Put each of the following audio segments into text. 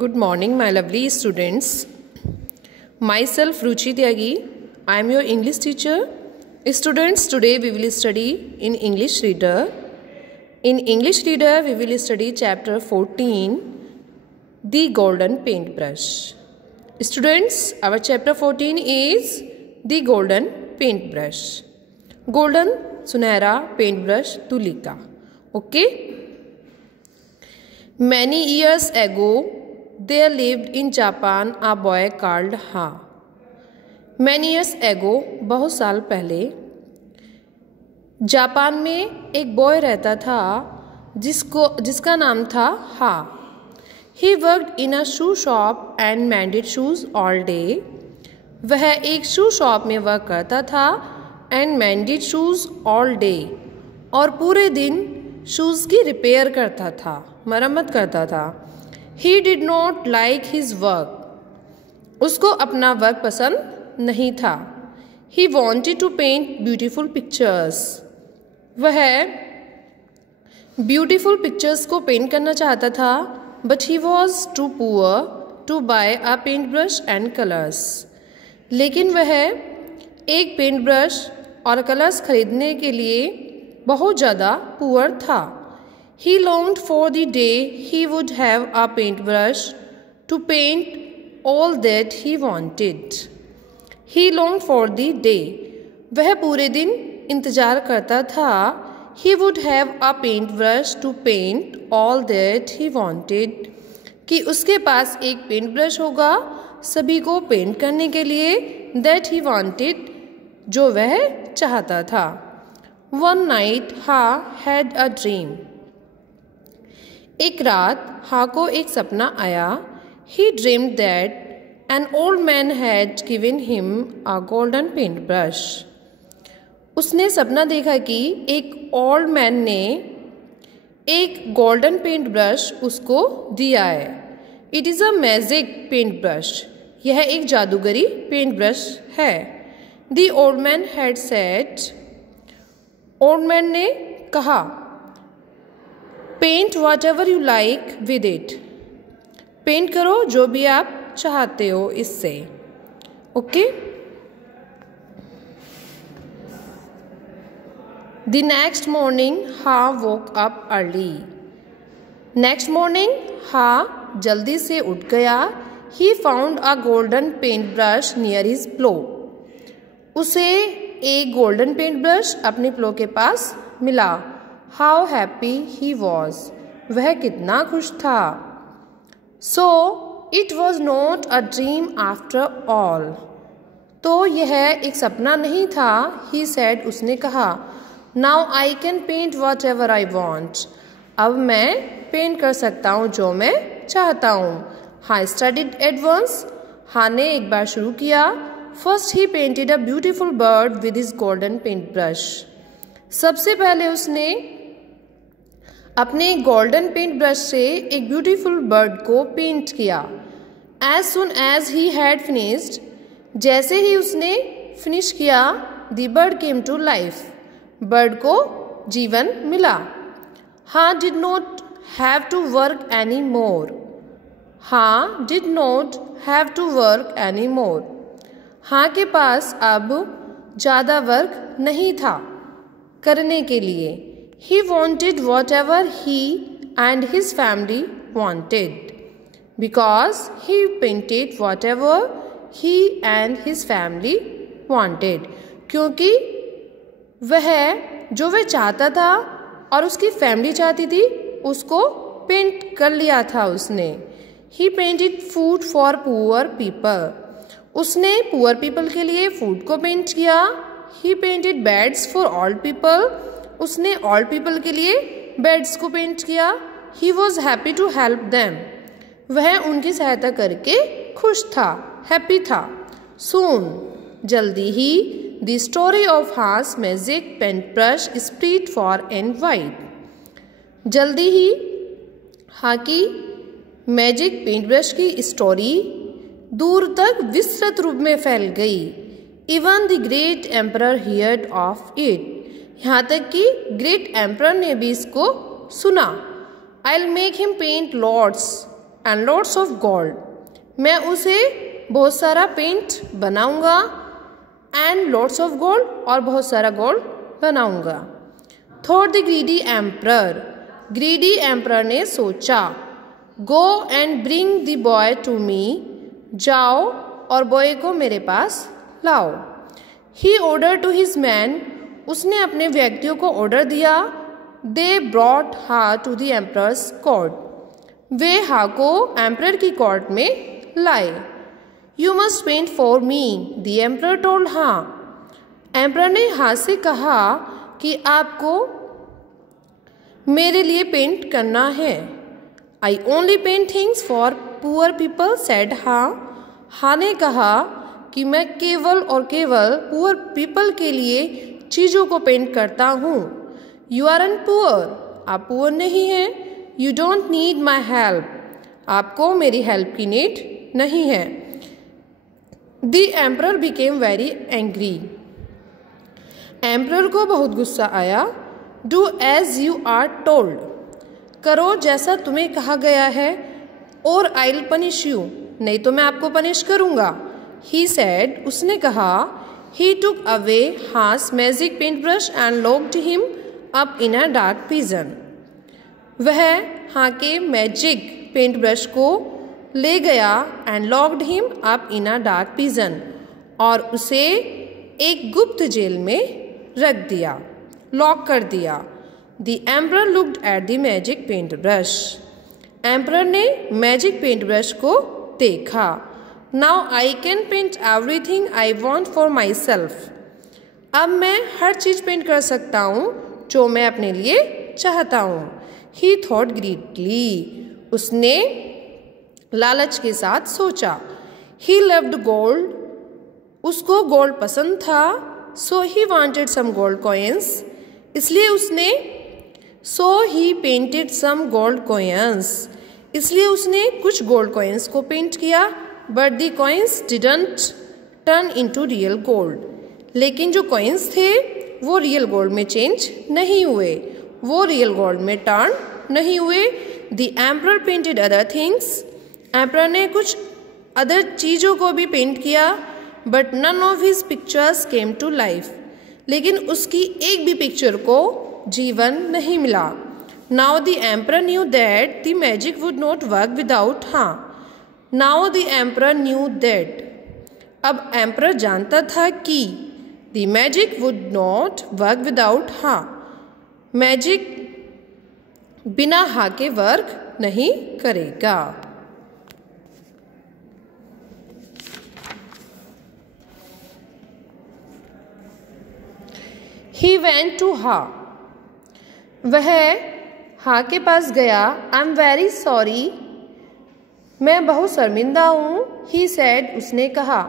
Good morning, my lovely students. Myself, Ruchi Tyagi. I am your English teacher. Students, today we will study in English Reader. In English Reader, we will study chapter 14, The Golden Paintbrush. Students, our chapter 14 is The Golden Paintbrush. Golden, sunehra, paintbrush, tulika. Okay? Many years ago, there lived in Japan a boy called Ha. Many years ago, बहुत साल पहले Japan में एक boy रहता था जिसका नाम था हा. He worked in a shoe shop and mended shoes all day. वह एक शू शॉप में वर्क करता था and mended shoes all day. और पूरे दिन शूज़ की रिपेयर करता था, मरम्मत करता था. He did not like his work. उसको अपना वर्क पसंद नहीं था. He wanted to paint beautiful pictures. वह beautiful pictures को पेंट करना चाहता था, but he was too poor to buy a paintbrush and colors. लेकिन वह एक पेंट ब्रश और कलर्स खरीदने के लिए बहुत ज़्यादा पुअर था. He longed for the day he would have a paintbrush to paint all that he wanted. He longed for the day. वह पूरे दिन इंतज़ार करता था. He would have a paintbrush to paint all that he wanted. कि उसके पास एक paint brush होगा सभी को पेंट करने के लिए. That he wanted, जो वह चाहता था. One night, Ha had a dream. एक रात हा को एक सपना आया. He dreamed that an old man had given him a golden paintbrush. उसने सपना देखा कि एक ओल्ड मैन ने एक गोल्डन पेंट ब्रश उसको दिया है. It is a magic paint brush. यह एक जादूगरी पेंट ब्रश है. The old man had said. Old man ने कहा, paint whatever you like with it. Paint करो जो भी आप चाहते हो इससे. Okay. The next morning Ha woke up early. Next morning Ha जल्दी से उठ गया. He found a golden paint brush near his plough. उसे एक गोल्डन पेंट ब्रश अपने प्लो के पास मिला. How happy he was. वह कितना खुश था. So it was not a dream after all. तो यह एक सपना नहीं था. He said. उसने कहा, now I can paint whatever I want. अब मैं पेंट कर सकता हूँ जो मैं चाहता हूँ. हा स्टार्टेड एट वंस. हा ने एक बार शुरू किया. First he painted a beautiful bird with his golden paint brush. सबसे पहले उसने अपने गोल्डन पेंट ब्रश से एक ब्यूटीफुल बर्ड को पेंट किया. As soon as he had finished. जैसे ही उसने फिनिश किया, the bird came to life. Bird को जीवन मिला. Ha did not have to work any more. Ha did not have to work any more. Ha के पास अब ज़्यादा वर्क नहीं था करने के लिए. He wanted whatever he and his family wanted because he painted whatever he and his family wanted. क्योंकि वह जो वह चाहता था और उसकी फैमिली चाहती थी उसको पेंट कर लिया था उसने. He painted food for poor people. उसने पुअर पीपल के लिए फूड को पेंट किया. He painted beds for old people. उसने ओल्ड पीपल के लिए बेड्स को पेंट किया. He was happy to help them. वह उनकी सहायता करके खुश था, हैप्पी था. सून जल्दी ही the story of Ha's magic paint brush spread far and wide. जल्दी ही हा की मैजिक पेंट ब्रश की स्टोरी दूर तक विस्तृत रूप में फैल गई. Even the great emperor heard of it. यहाँ तक कि ग्रेट एम्परर ने भी इसको सुना. I will make him paint lots and lots of gold. मैं उसे बहुत सारा पेंट बनाऊंगा एंड लॉट्स ऑफ गोल्ड, और बहुत सारा गोल्ड बनाऊंगा। Thought the greedy emperor, greedy emperor ने सोचा। Go and bring the boy to me, जाओ और बॉय को मेरे पास लाओ। He order to his man, उसने अपने व्यक्तियों को ऑर्डर दिया। They brought Ha to the emperor's court, वे हा को एम्परर की कोर्ट में लाए। You must paint for me, the emperor told Ha, emperor ने हा से कहा कि आपको मेरे लिए पेंट करना है। I only paint things for poor people, said Ha, Ha ने कहा कि मैं केवल और केवल पुअर पीपल के लिए चीज़ों को पेंट करता हूँ। यू आर एन पुअर, आप पुअर नहीं हैं। You don't need my help, आपको मेरी हेल्प की नीड नहीं है। The emperor became very angry, emperor को बहुत गुस्सा आया। Do as you are told, करो जैसा तुम्हें कहा गया है, और आई विल पनिश यू, नहीं तो मैं आपको पनिश करूँगा। ही सेड, उसने कहा। He took away Ha's magic paint brush and locked him up in a dark prison, वह हाँ के मैजिक पेंट ब्रश को ले गया and locked him up in a dark prison, और उसे एक गुप्त जेल में रख दिया, लॉक कर दिया। The emperor looked at the magic paint brush, emperor ने मैजिक पेंट ब्रश को देखा। Now I can paint everything I want for myself, अब मैं हर चीज़ पेंट कर सकता हूँ जो मैं अपने लिए चाहता हूँ। ही थॉट ग्रीडली, उसने लालच के साथ सोचा। ही लव्ड गोल्ड, उसको गोल्ड पसंद था। So he wanted some gold coins, इसलिए उसने so he painted some gold coins, इसलिए उसने कुछ गोल्ड कॉइन्स को पेंट किया। But the coins didn't turn into real gold, लेकिन जो कॉइन्स थे वो रियल गोल्ड में चेंज नहीं हुए, वो रियल गोल्ड में टर्न नहीं हुए। The emperor painted other things, emperor ने कुछ अदर चीज़ों को भी पेंट किया। But none of his pictures came to life, लेकिन उसकी एक भी पिक्चर को जीवन नहीं मिला। Now the emperor knew that the magic would not work without Ha, now the emperor knew that, अब एम्परर जानता था कि the magic would not work without Ha, magic बिना हा के वर्क नहीं करेगा। He went to हा, वह हा के पास गया। आई एम वेरी सॉरी, मैं बहुत शर्मिंदा हूँ। ही सेड, उसने कहा।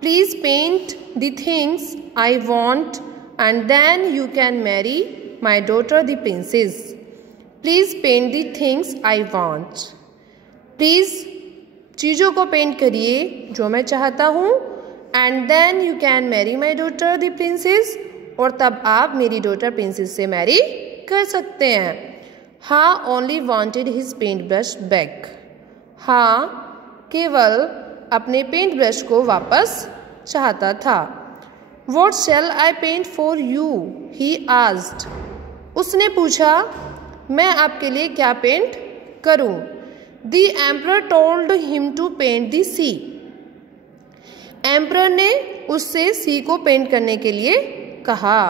Please paint the things I want and then you can marry my daughter the princess, please paint the things I want, please चीज़ों को पेंट करिए जो मैं चाहता हूँ। And then you can marry my daughter the princess, और तब आप मेरी डॉटर प्रिंसेस से मैरी कर सकते हैं। Ha only wanted his paint brush back, Ha केवल अपने पेंट ब्रश को वापस चाहता था। What shall I paint for you, he asked, उसने पूछा मैं आपके लिए क्या पेंट करूं। The emperor told him to paint the sea, emperor ने उससे सी को पेंट करने के लिए कहा।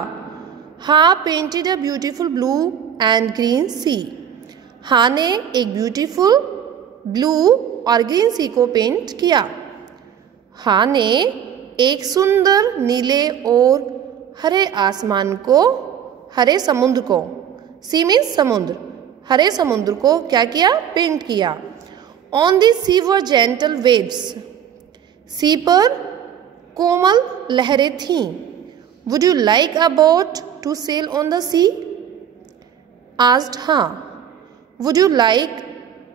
Ha painted a beautiful blue and green sea, Ha ने एक ब्यूटीफुल ब्लू और ग्रीन सी को पेंट किया। हा ने एक सुंदर नीले और हरे आसमान को, हरे समुद्र को, सी मीन्स समुद्र, हरे समुद्र को क्या किया, पेंट किया। On the sea were gentle waves, sea पर कोमल लहरें थीं। Would you like a boat to sail on the sea, asked Ha. Would you like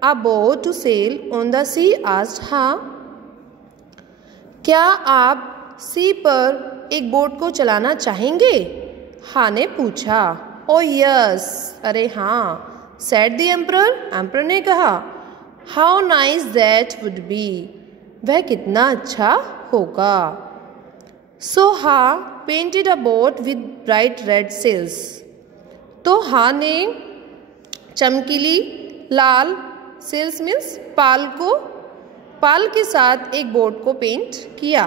a boat to sail on the sea, asked Ha. क्या आप सी पर एक boat को चलाना चाहेंगे, हा ने पूछा। ओ यस, अरे हाँ, सेड द एम्परर, एम्परर ने कहा। How nice that would be, वह कितना अच्छा होगा। सो हा painted a boat with bright red cells, तो हा ने चमकीली लाल, सेल्स मीन्स पाल के साथ एक बोट को पेंट किया।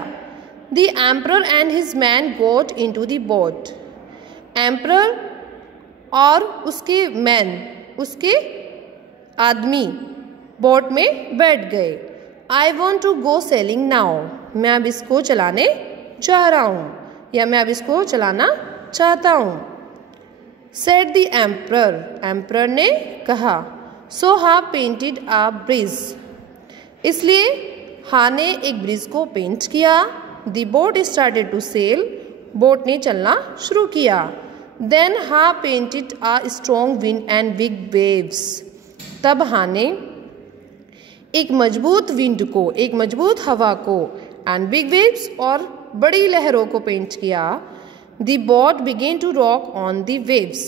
The emperor and his man got into the boat, emperor और उसके मैन, उसके आदमी बोट में बैठ गए। I want to go sailing now, मैं अब इसको चलाने जा रहा हूँ या मैं अब इसको चलाना चाहता हूँ। सेड द एम्परर, एम्परर ने कहा। सो हा पेंटेड अ ब्रिज, इसलिए हा ने एक ब्रिज को पेंट किया। The boat started to sail, boat ने चलना शुरू किया। Then he painted a strong wind and big waves, तब हा ने एक मजबूत विंड को, एक मजबूत हवा को, एंड बिग वेव्स और बड़ी लहरों को पेंट किया। The boat began to rock on the waves,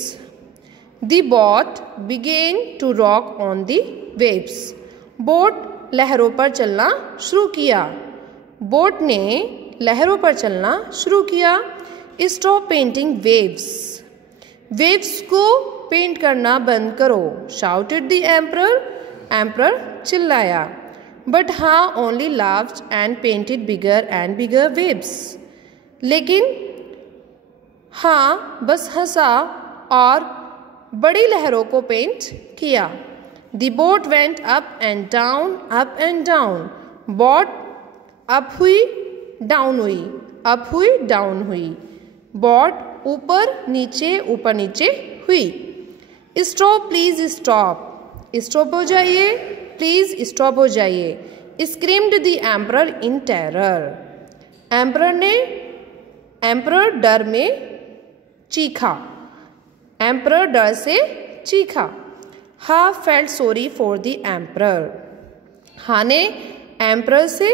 the boat began to rock on the waves, boat लहरों पर चलना शुरू किया। बोट ने लहरों पर चलना शुरू किया। स्टॉप पेंटिंग वेव्स, वेव्स को पेंट करना बंद करो। शाउटेड द एम्परर, एम्परर चिल्लाया। बट हा only laughed and painted bigger and bigger waves, लेकिन हाँ बस हंसा और बड़ी लहरों को पेंट किया। The boat went up and down, boat up हुई डाउन हुई, अप हुई डाउन हुई, बोट ऊपर नीचे हुई। स्टॉप प्लीज स्टॉप, स्टॉप हो जाइए, प्लीज स्टॉप हो जाइए। Screamed the emperor in terror, emperor डर में चीखा, एम्परर डर से चीखा। हा felt sorry for the emperor, Ha ने एम्परर से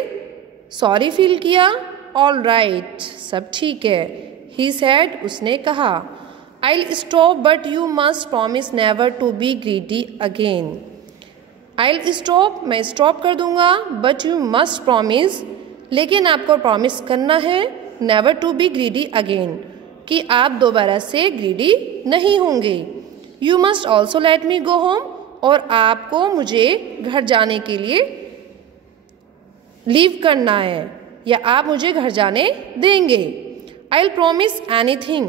सॉरी फील किया। ऑल राइट, सब ठीक है। ही सेड, उसने कहा। I'll stop but you must promise never to be greedy again. I'll stop, मैं स्टॉप कर दूंगा, but you must promise, लेकिन आपको प्रॉमिस करना है, never to be greedy again, कि आप दोबारा से ग्रीडी नहीं होंगे। You must also let me go home, और आपको मुझे घर जाने के लिए लीव करना है या आप मुझे घर जाने देंगे। I'll promise anything,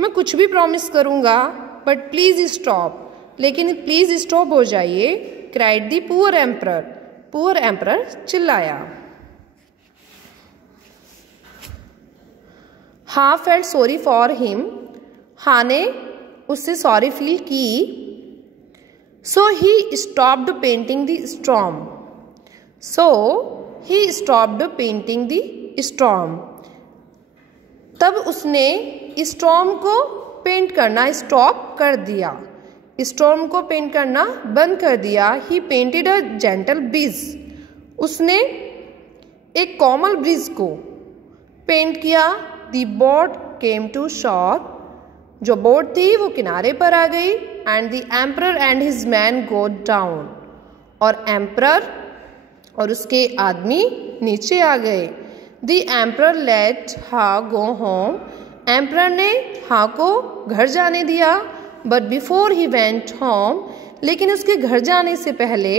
मैं कुछ भी प्रॉमिस करूंगा, बट प्लीज स्टॉप, लेकिन प्लीज स्टॉप हो जाइए। Cried the poor emperor, poor emperor चिल्लाया। हा फेल्ट सॉरी फॉर हिम, हा ने उससे सॉरी फील की। So he stopped painting the storm, so he stopped painting the storm, तब उसने स्टॉर्म को पेंट करना स्टॉप कर दिया, स्टॉर्म को पेंट करना बंद कर दिया। ही पेंटेड अ जेंटल ब्रिज, उसने एक कोमल ब्रिज को पेंट किया। द बोट केम टू शोर, जो बोट थी वो किनारे पर आ गई। And the emperor and his man go down, और एम्परर और उसके आदमी नीचे आ गए। द एम्परर लेट हा गो होम, एम्परर ने हा को घर जाने दिया। But before he went home, लेकिन उसके घर जाने से पहले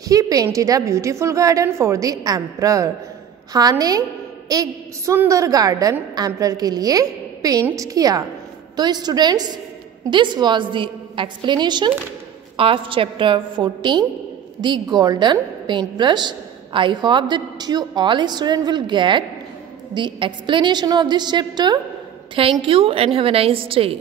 he painted a beautiful garden for the emperor, Ha ने एक सुंदर गार्डन एम्परर के लिए पेंट किया। तो students, this was the explanation of chapter 14, the golden paint brush. I hope that you all students will get the explanation of this chapter. Thank you and have a nice day.